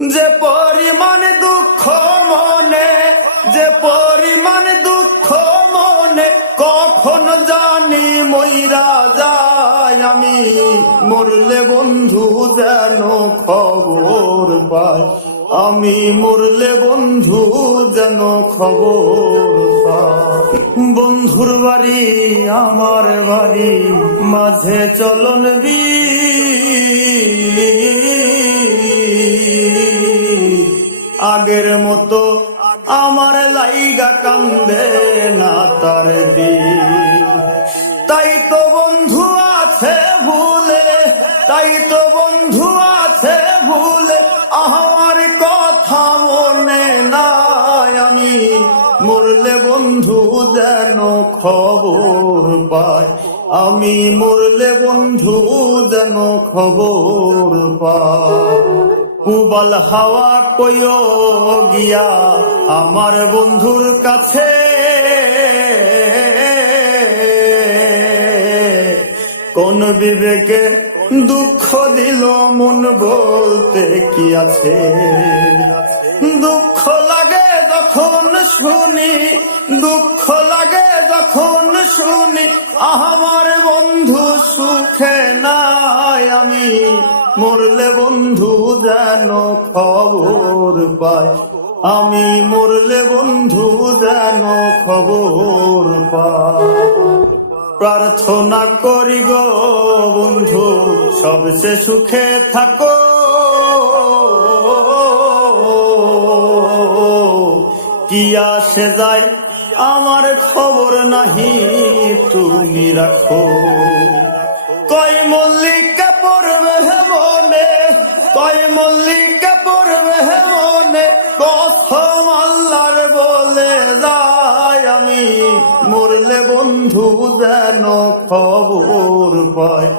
যে পরিমাণ দুঃখ মনে, যে পরিমাণ দুঃখ মনে, কখন জানি মইরা যায়। আমি মরলে বন্ধু যেন খবর পায়, আমি মরলে বন্ধু যেন খবর পায়। বন্ধুর বাড়ি আমার বাড়ি, মাঝে চলন আগের মতো আমার লাইগা কান্দে না তার দিন। তাই তো বন্ধু আছে ভুলে, তাই তো বন্ধু আছে ভুলে, আমার কথা মনে নাই। আমি মরলে বন্ধু যেন খবর পায়, আমি মরলে বন্ধু যেন খবর পায়। পুবাল হাওয়া কইও গিয়া আমার বন্ধুর কাছে, কোন বিবেকে দুঃখ দিল মন বলতে কি আছে। দুঃখ লাগে যখন শুনি, দুঃখ লাগে যখন শুনি, আমার বন্ধু সুখে নাই। আমি মরলে বন্ধু যেন খবর পায়, আমি মরলে বন্ধু যেন খবর পায়। প্রার্থনা করি গো বন্ধু সবচেয়ে সুখে থাকো, কি আসে যায় আমার খবর নাহি তুমি রাখো। কয় মল্লিকা পড়বে মনে, কয় মল্লিকা পড়বে মনে, কসম আল্লাহর বলে যায়। আমি মরলে বন্ধু যেন খবর পায়,